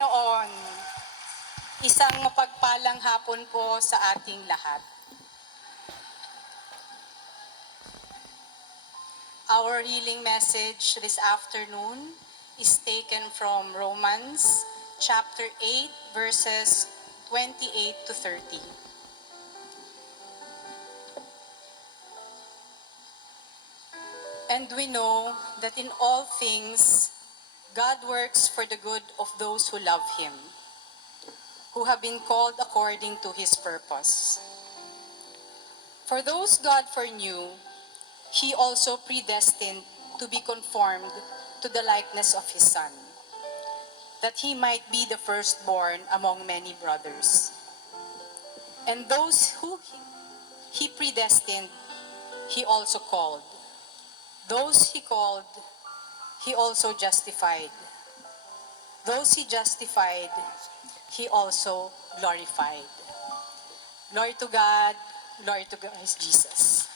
Noon, isang mapagpalang hapon po sa ating lahat. Our healing message this afternoon is taken from Romans chapter 8 verses 28 to 30. And we know that in all things, God works for the good of those who love Him, who have been called according to His purpose. For those God foreknew, He also predestined to be conformed to the likeness of His Son, that He might be the firstborn among many brothers. And those who He predestined, He also called. Those He called, He also justified. Those He justified, He also glorified. Glory to God, glory to Christ Jesus.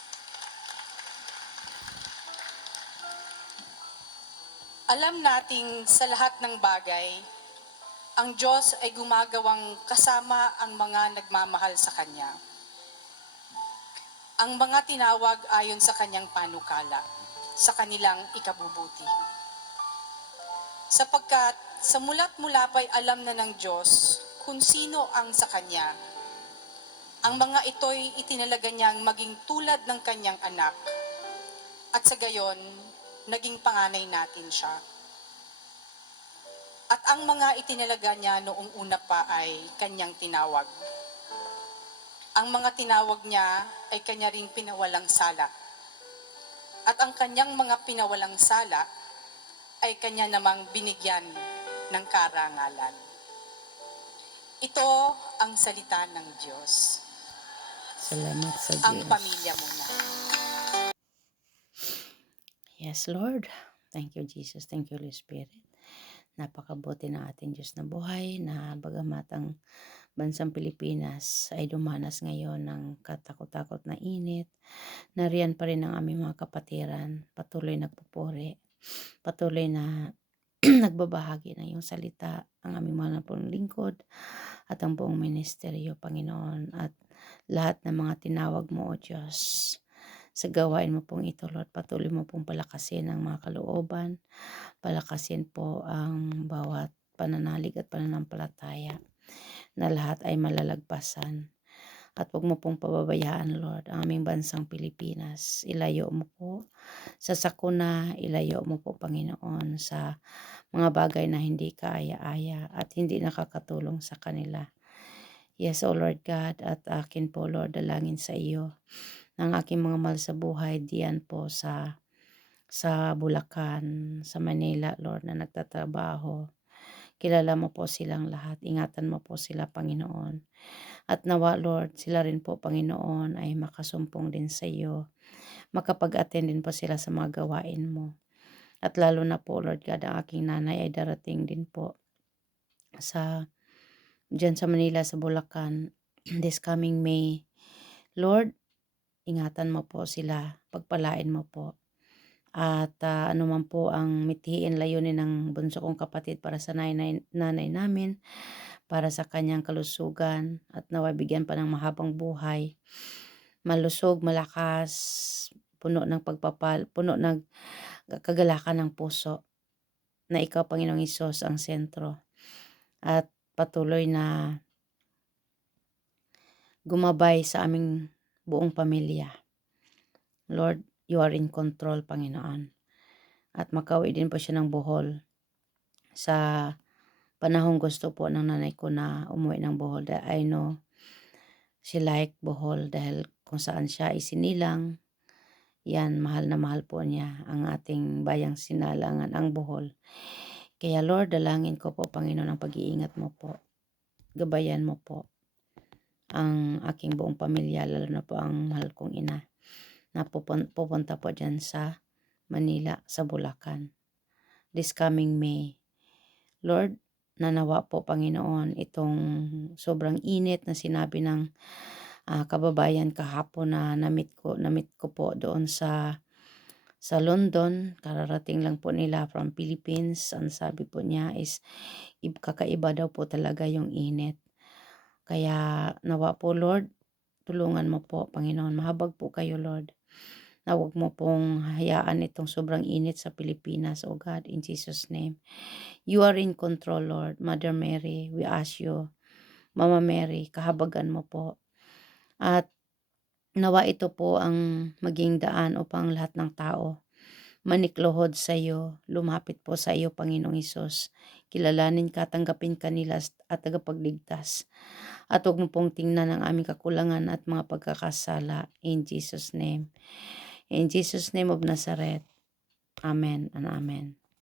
Alam nating sa lahat ng bagay, ang Diyos ay gumagawang kasama ang mga nagmamahal sa Kanya. Ang mga tinawag ayon sa Kanyang panukala, sa kanilang ikabubuti. Sapagkat sa mula't mula pa'y alam na ng Diyos kung sino ang sa Kanya. Ang mga ito'y itinalaga niyang maging tulad ng Kanyang anak, at sa gayon, naging panganay natin siya. At ang mga itinalaga niya noong una pa ay Kanyang tinawag. Ang mga tinawag niya ay Kanya ring pinawalang sala. At ang Kanyang mga pinawalang sala ay Kanya namang binigyan ng karangalan. Ito ang salita ng Diyos. Salamat sa Diyos. Ang pamilya muna. Yes, Lord. Thank you, Jesus. Thank you, Holy Spirit. Napakabuti na ating Diyos na buhay na bagamat ang bansang Pilipinas ay dumanas ngayon ng katakot-takot na init. Nariyan pa rin ang aming mga kapatiran. Patuloy nagpupuri. Patuloy na nagbabahagi ng iyong salita ang aming mga napong lingkod at ang buong ministeryo, Panginoon, at lahat ng mga tinawag mo, O Diyos. Sa gawain mo pong ito, Lord, patuloy mo pong palakasin ang mga kalooban, palakasin po ang bawat pananalig at pananampalataya na lahat ay malalagpasan. At huwag mo pong pababayaan, Lord, ang aming bansang Pilipinas. Ilayo mo po sa sakuna, ilayo mo po, Panginoon, sa mga bagay na hindi kaaya-aya at hindi nakakatulong sa kanila. Yes, O Lord God, at akin po, Lord, dalangin sa iyo ng aking mga mahal sa buhay diyan po sa Bulacan, sa Manila, Lord, na nagtatrabaho. Kilala mo po silang lahat. Ingatan mo po sila, Panginoon. At nawa, Lord, sila rin po, Panginoon, ay makasumpong din sa iyo. Makapag-attend din po sila sa mga gawain mo. At lalo na po, Lord God, ang aking nanay ay darating din po diyan sa Manila, sa Bulacan, this coming May. Lord, ingatan mo po sila, pagpalain mo po. At ano man po ang mithiin layunin ng bunso kong kapatid para sa nanay namin, para sa kanyang kalusugan at naway bigyan pa ng mahabang buhay, malusog, malakas, puno ng kagalakan ng puso, na ikaw, Panginoong Hesus, ang sentro. At patuloy na gumabay sa aming buong pamilya. Lord, you are in control, Panginoon. At makauwi din po siya ng Bohol sa panahong gusto po ng nanay ko na umuwi ng Bohol. Dahil I know she like Bohol dahil kung saan siya isinilang, yan, mahal na mahal po niya ang ating bayang sinalangan, ang Bohol. Kaya Lord, dalangin ko po, Panginoon, ang pag-iingat mo po. Gabayan mo po ang aking buong pamilya, lalo na po ang mahal kong ina na pupunta po dyan sa Manila, sa Bulacan, this coming May. Lord, nanawa po, Panginoon, itong sobrang init na sinabi ng kababayan kahapon na namit ko po doon sa sa London. Kararating lang po nila from Philippines. Ang sabi po niya is kakaiba daw po talaga yung init. Kaya nawa po Lord, tulungan mo po Panginoon. Mahabag po kayo Lord. Na huwag mo pong hayaan itong sobrang init sa Pilipinas, O God, in Jesus' name. You are in control, Lord. Mother Mary, we ask you, Mama Mary, kahabagan mo po. At nawa ito po ang maging daan upang lahat ng tao maniklohod sa iyo, lumapit po sa iyo, Panginoong Hesus. Kilalanin ka, tanggapin ka nila at tagapagligtas. At huwag mo pong tingnan ang aming kakulangan at mga pagkakasala. In Jesus' name. In Jesus' name of Nazareth. Amen and amen.